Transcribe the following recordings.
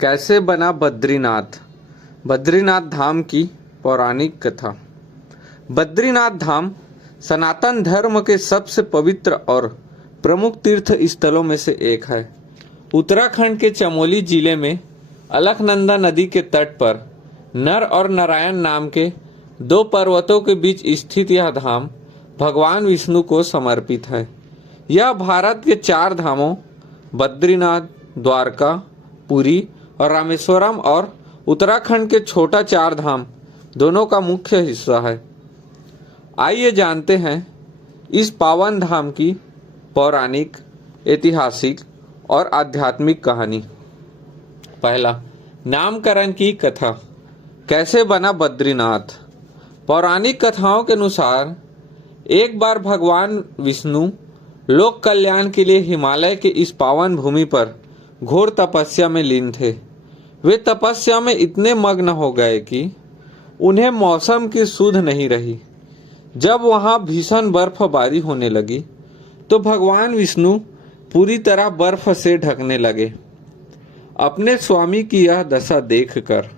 कैसे बना बद्रीनाथ? बद्रीनाथ धाम की पौराणिक कथा। बद्रीनाथ धाम सनातन धर्म के सबसे पवित्र और प्रमुख तीर्थ स्थलों में से एक है। उत्तराखंड के चमोली जिले में अलकनंदा नदी के तट पर नर और नारायण नाम के दो पर्वतों के बीच स्थित यह धाम भगवान विष्णु को समर्पित है। यह भारत के 4 धामों बद्रीनाथ, द्वारका, पुरी और रामेश्वरम और उत्तराखंड के छोटा 4 धाम दोनों का मुख्य हिस्सा है। आइए जानते हैं इस पावन धाम की पौराणिक, ऐतिहासिक और आध्यात्मिक कहानी। पहला, नामकरण की कथा। कैसे बना बद्रीनाथ? पौराणिक कथाओं के अनुसार एक बार भगवान विष्णु लोक कल्याण के लिए हिमालय के इस पावन भूमि पर घोर तपस्या में लीन थे। वे तपस्या में इतने मग्न हो गए कि उन्हें मौसम की सुध नहीं रही। जब वहां भीषण बर्फबारी होने लगी तो भगवान विष्णु पूरी तरह बर्फ से ढकने लगे। अपने स्वामी की यह दशा देखकर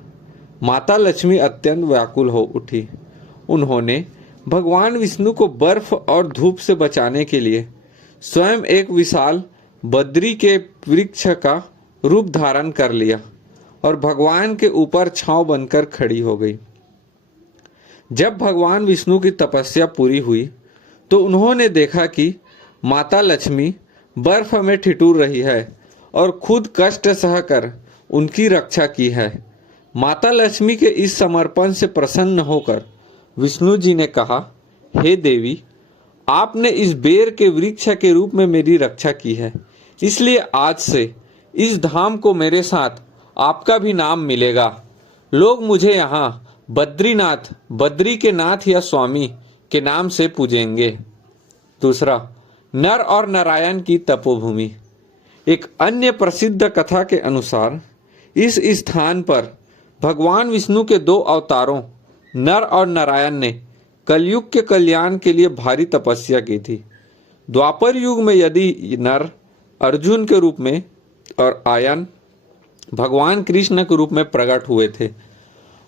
माता लक्ष्मी अत्यंत व्याकुल हो उठी। उन्होंने भगवान विष्णु को बर्फ और धूप से बचाने के लिए स्वयं एक विशाल बद्री के वृक्ष का रूप धारण कर लिया और भगवान के ऊपर छांव बनकर खड़ी हो गई। जब भगवान विष्णु की तपस्या पूरी हुई तो उन्होंने देखा कि माता लक्ष्मी बर्फ में ठिठुर रही है और खुद कष्ट सहकर उनकी रक्षा की है। माता लक्ष्मी के इस समर्पण से प्रसन्न होकर विष्णु जी ने कहा, हे देवी, आपने इस बेर के वृक्ष के रूप में मेरी रक्षा की है, इसलिए आज से इस धाम को मेरे साथ आपका भी नाम मिलेगा। लोग मुझे यहाँ बद्रीनाथ, बद्री के नाथ या स्वामी के नाम से पूजेंगे। दूसरा, नर और नारायण की तपोभूमि। एक अन्य प्रसिद्ध कथा के अनुसार इस स्थान पर भगवान विष्णु के 2 अवतारों नर और नारायण ने कलयुग के कल्याण के लिए भारी तपस्या की थी। द्वापर युग में यदि नर अर्जुन के रूप में और आयन भगवान कृष्ण के रूप में प्रकट हुए थे।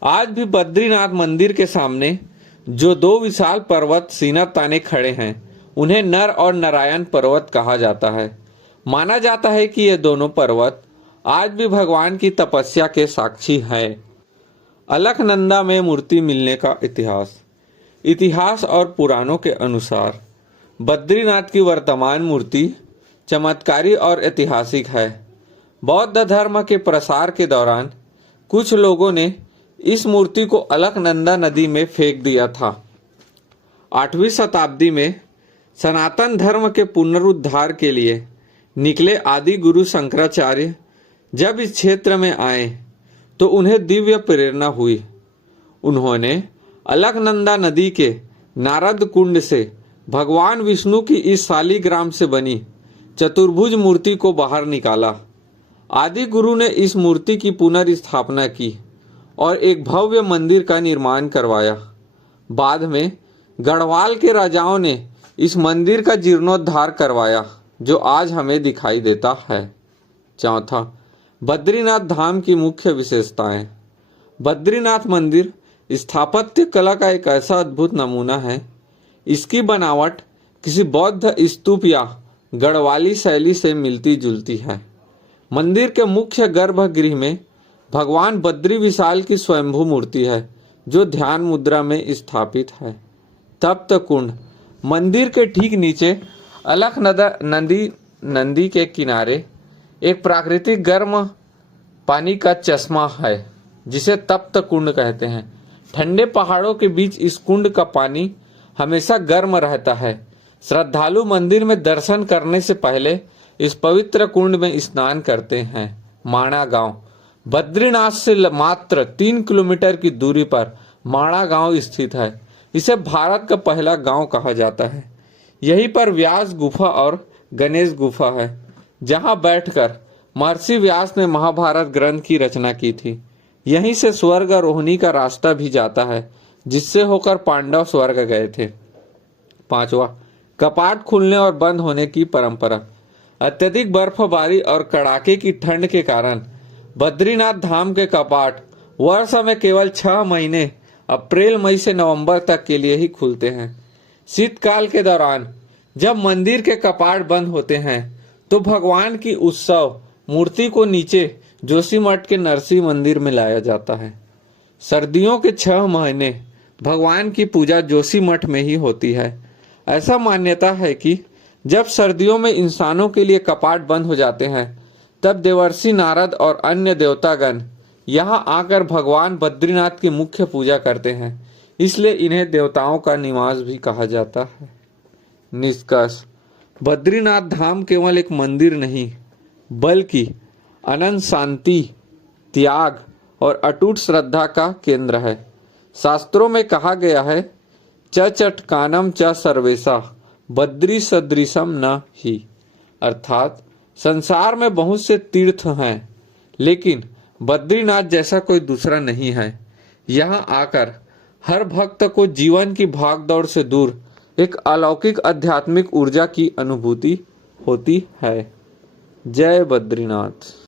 आज भी बद्रीनाथ मंदिर के सामने जो 2 विशाल पर्वत सीना ताने खड़े हैं, उन्हें नर और नारायण पर्वत कहा जाता है। माना जाता है कि ये दोनों पर्वत आज भी भगवान की तपस्या के साक्षी हैं। अलकनंदा में मूर्ति मिलने का इतिहास और पुराणों के अनुसार बद्रीनाथ की वर्तमान मूर्ति चमत्कारी और ऐतिहासिक है। बौद्ध धर्म के प्रसार के दौरान कुछ लोगों ने इस मूर्ति को अलकनंदा नदी में फेंक दिया था। 8वीं शताब्दी में सनातन धर्म के पुनरुद्धार के लिए निकले आदि गुरु शंकराचार्य जब इस क्षेत्र में आए तो उन्हें दिव्य प्रेरणा हुई। उन्होंने अलकनंदा नदी के नारद कुंड से भगवान विष्णु की इस शालिग्राम से बनी चतुर्भुज मूर्ति को बाहर निकाला। आदि गुरु ने इस मूर्ति की पुनर्स्थापना की और एक भव्य मंदिर का निर्माण करवाया। बाद में गढ़वाल के राजाओं ने इस मंदिर का जीर्णोद्धार करवाया, जो आज हमें दिखाई देता है। चौथा, बद्रीनाथ धाम की मुख्य विशेषताएं। बद्रीनाथ मंदिर स्थापत्य कला का एक ऐसा अद्भुत नमूना है। इसकी बनावट किसी बौद्ध स्तूप या गढ़वाली शैली से मिलती जुलती है। मंदिर के मुख्य गर्भगृह में भगवान बद्री विशाल की स्वयंभू मूर्ति है, जो ध्यान मुद्रा में स्थापित है। तप्त कुंड। मंदिर के ठीक नीचे अलकनंदा नदी के किनारे एक प्राकृतिक गर्म पानी का चश्मा है, जिसे तप्त कुंड कहते हैं। ठंडे पहाड़ों के बीच इस कुंड का पानी हमेशा गर्म रहता है। श्रद्धालु मंदिर में दर्शन करने से पहले इस पवित्र कुंड में स्नान करते हैं। माणा गांव। बद्रीनाथ से मात्र 3 किलोमीटर की दूरी पर माणा गांव स्थित है। इसे भारत का पहला गांव कहा जाता है। यहीं पर व्यास गुफा और गणेश गुफा है, जहां बैठकर महर्षि व्यास ने महाभारत ग्रंथ की रचना की थी। यहीं से स्वर्गारोहणी का रास्ता भी जाता है, जिससे होकर पांडव स्वर्ग गए थे। 5वां, कपाट खुलने और बंद होने की परंपरा। अत्यधिक बर्फबारी और कड़ाके की ठंड के कारण बद्रीनाथ धाम के कपाट वर्ष में केवल 6 महीने अप्रैल मई से नवंबर तक के लिए ही खुलते हैं। शीतकाल के दौरान जब मंदिर के कपाट बंद होते हैं तो भगवान की उत्सव मूर्ति को नीचे जोशीमठ के नरसिंह मंदिर में लाया जाता है। सर्दियों के 6 महीने भगवान की पूजा जोशीमठ में ही होती है। ऐसा मान्यता है कि जब सर्दियों में इंसानों के लिए कपाट बंद हो जाते हैं तब देवर्षि नारद और अन्य देवतागण यहाँ आकर भगवान बद्रीनाथ की मुख्य पूजा करते हैं, इसलिए इन्हें देवताओं का निवास भी कहा जाता है। निष्कर्ष, बद्रीनाथ धाम केवल एक मंदिर नहीं बल्कि अनंत शांति, त्याग और अटूट श्रद्धा का केंद्र है। शास्त्रों में कहा गया है, च चटकानम च सर्वेशा बद्री सदृशम न ही, अर्थात संसार में बहुत से तीर्थ हैं लेकिन बद्रीनाथ जैसा कोई दूसरा नहीं है। यहाँ आकर हर भक्त को जीवन की भागदौड़ से दूर एक अलौकिक आध्यात्मिक ऊर्जा की अनुभूति होती है। जय बद्रीनाथ।